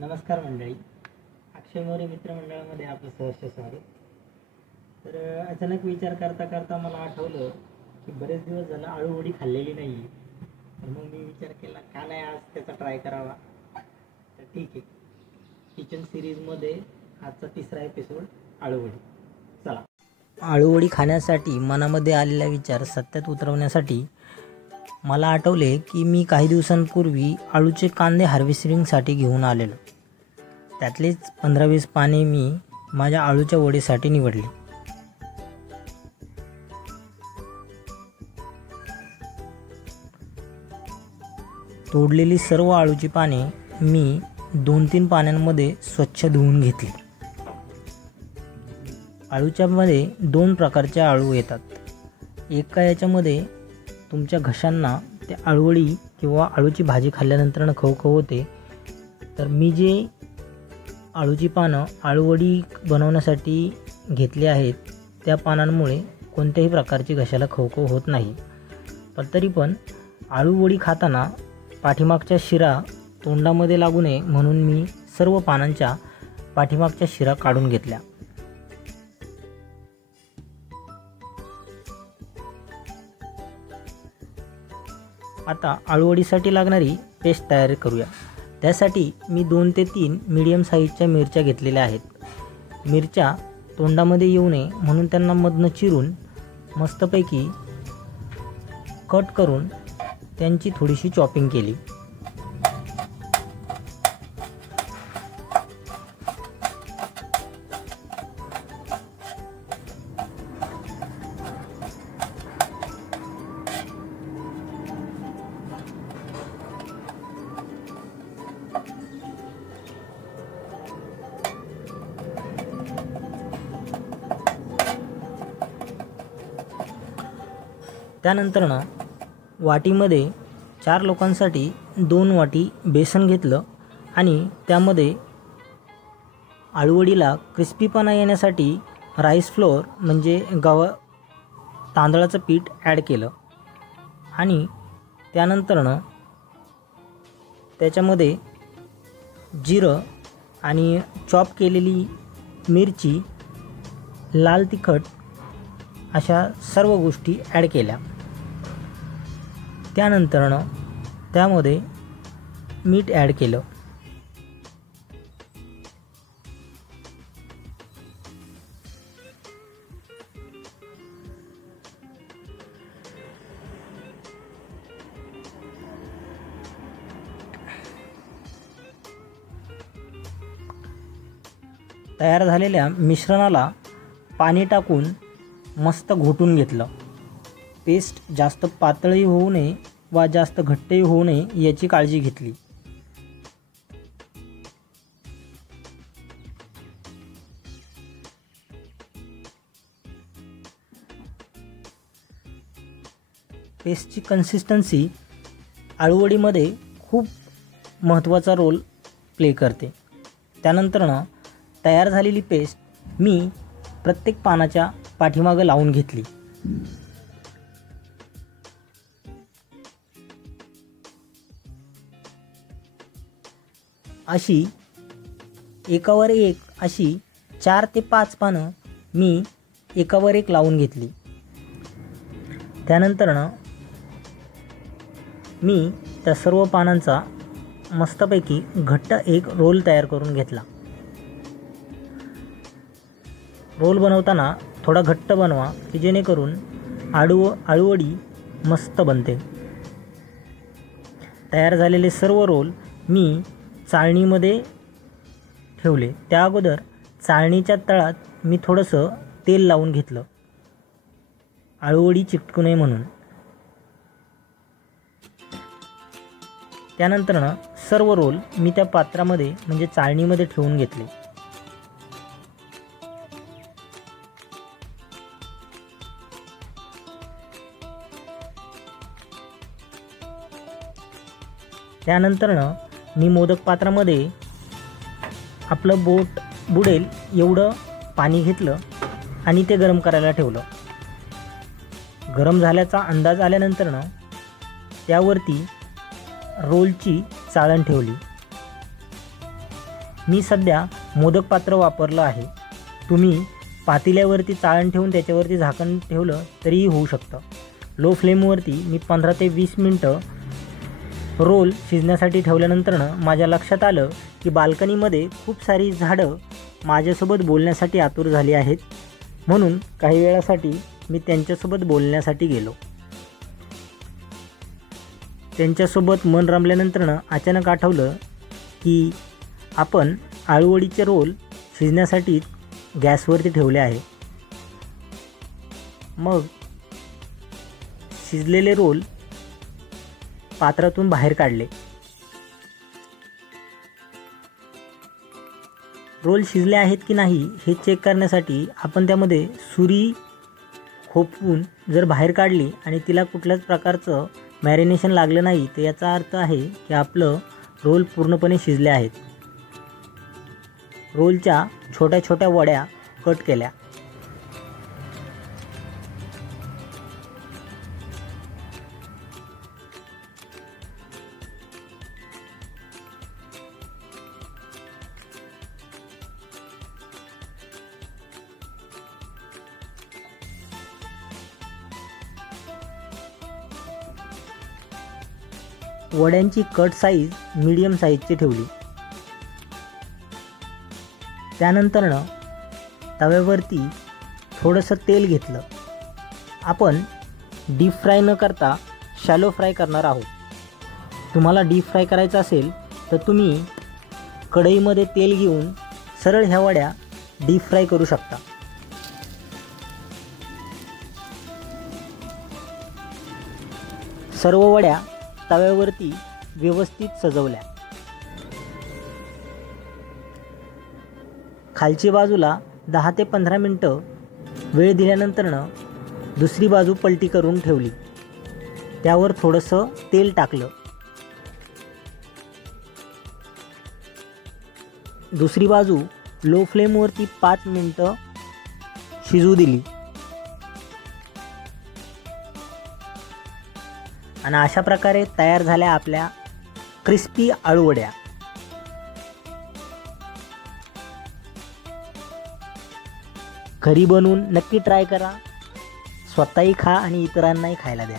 नमस्कार मंडळी, अक्षय मोरे मित्रमंडळामध्ये आपलं सहर्ष स्वागत. तर अचानक विचार करता करता मला आठवलं की बरेच दिवस झालं आळूवडी खाल्लेली नाही. तर मग मी विचार केला का नाही आज त्याचा ट्राय करावा. तर ठीक आहे, किचन सिरीजमध्ये आजचा तिसरा एपिसोड आळूवडी. चला. आळूवडी खाण्यासाठी मनामध्ये आलेला विचार सत्यात उतरवण्यासाठी मला आठवले की मी काही दिवसांपूर्वी आळूचे कांदे हार्वेस्टिंगसाठी घेऊन आलेलो. त्यातलेच 15-20 पाने मी माझ्या आळूच्या वडीसाठी निवडले. तोडलेली सर्व आळूची पाने मी 2-3 पाण्यांमध्ये स्वच्छ धुवून घेतली. आळूच्यामध्ये 2 प्रकारचे आळू येतात. एका याच्यामध्ये तुमच्या घशांना ते आळूवडी किंवा आळूची भाजी खाल्ल्यानंतर खवखव होते. तर मी जे आळूची पानं आळूवडी बनवण्यासाठी घेतली आहेत त्या पानांमुळे कोणत्याही प्रकारची घशाला खवखव होत नाही. पण तरी पण आळूवडी खाताना पाठीमागच्या शिरा तोंडामध्ये लागू नये म्हणून मी सर्व पानांच्या पाठीमागच्या शिरा काढून घेतल्या. आता आळूवडीसाठी लागणारी पेस्ट तयार करूया. त्यासाठी मी 2 ते 3 मीडियम साईजच्या मिरच्या घेतलेल्या आहेत. मिरच्या तोंडामध्ये येऊ नये म्हणून त्यांना मधनं चिरून मस्तपैकी कट करून त्यांची थोडीशी चॉपिंग केली. त्यानंतर वाटीमध्ये 4 लोकांसाठी 2 वाटी बेसन घेतलं आणि त्यामध्ये आळूवडीला क्रिस्पीपणा येण्यासाठी राईस फ्लोअर म्हणजे तांदळाचं पीठ ॲड केलं आणि त्यानंतर त्याच्यामध्ये जिरं आणि चॉप केलेली मिरची, लाल तिखट अशा सर्व गोष्टी ॲड केल्या. त्यानंतर त्यामध्ये मीठ ॲड केलं. तयार झालेल्या मिश्रणाला पाणी टाकून मस्त घोटून घेतलं. पेस्ट जास्त पातळही होऊ नये वा जास्त घट्टही होऊ नये याची काळजी घेतली. पेस्टची कन्सिस्टन्सी आळूवडीमध्ये खूप महत्त्वाचा रोल प्ले करते. त्यानंतर तयार झालेली पेस्ट मी प्रत्येक पानाच्या पाठीमागं लावून घेतली. अशी एकावर एक अशी 4 ते 5 पानं मी एकावर एक लावून घेतली. त्यानंतर मी त्या सर्व पानांचा मस्तपैकी घट्ट एक रोल तयार करून घेतला. रोल बनवताना थोडा घट्ट बनवा की जेणेकरून आळूवडी मस्त बनते. तयार झालेले सर्व रोल मी चाळणीमध्ये ठेवले. त्या अगोदर चाळणीच्या तळात मी थोडंसं तेल लावून घेतलं आळूवडी चिकटू नये म्हणून. त्यानंतर सर्व रोल मी त्या पात्रामध्ये म्हणजे चाळणीमध्ये ठेवून घेतले. त्यानंतर मी मोदक पात्रामध्ये आपलं बोट बुडेल एवढं पाणी घेतलं आणि ते गरम करायला ठेवलं. गरम झाल्याचा अंदाज आल्यानंतर त्यावरती रोलची चाळण ठेवली मी सध्या मोदक पात्र वापरलं आहे. तुम्ही पातेल्यावरती चाळण ठेवून त्याच्यावरती झाकण ठेवलं तरीही होऊ शकतं. लो फ्लेमवरती मी 15 ते 20 मिनटं रोल शिजण्यासाठी ठेवल्यानंतरनं माझ्या लक्षात आलं की बाल्कनीमध्ये खूप सारी झाडं माझ्यासोबत बोलण्यासाठी आतुर झाली आहेत. म्हणून काही वेळासाठी मी त्यांच्यासोबत बोलण्यासाठी गेलो. त्यांच्यासोबत मन रमल्यानंतरनं अचानक आठवलं की आपण आळूवडीचे रोल शिजण्यासाठी गॅसवरती ठेवले आहे. मग शिजलेले रोल पात्रातून बाहेर काढले. रोल शिजले आहेत की नाही हे चेक करण्यासाठी आपण त्यामध्ये सुरी खोपवून जर बाहेर काढली आणि तिला कुठल्याच प्रकारचं मॅरिनेशन लागलं नाही तर याचा अर्थ आहे की आपलं रोल पूर्णपणे शिजले आहेत. रोलच्या छोट्या छोट्या वड्या कट केल्या. वड्यांची कट साईज मीडियम साईजची ठेवली. त्यानंतरनं तव्यावरती थोडंसं तेल घेतलं. आपण डीप फ्राय न करता शॅलो फ्राय करणार आहोत. तुम्हाला डीप फ्राय करायचं असेल तर तुम्ही कढईमध्ये तेल घेऊन सरळ ह्या वड्या डीप फ्राय करू शकता. सर्व वड्या तव्यावरती व्यवस्थित सजवल्या. खालची बाजूला 10 ते 15 मिनटं वेळ दिल्यानंतरनं दुसरी बाजू पलटी करून ठेवली. त्यावर थोडंसं तेल टाकलं. दुसरी बाजू लो फ्लेमवरती 5 मिनटं शिजू दिली. आणि अशा प्रकारे तयार झाल्या आपल्या क्रिस्पी आळूवड्या. घरी बनवून नक्की ट्राय करा. स्वतःही खा आणि इतरांनाही खायला द्या.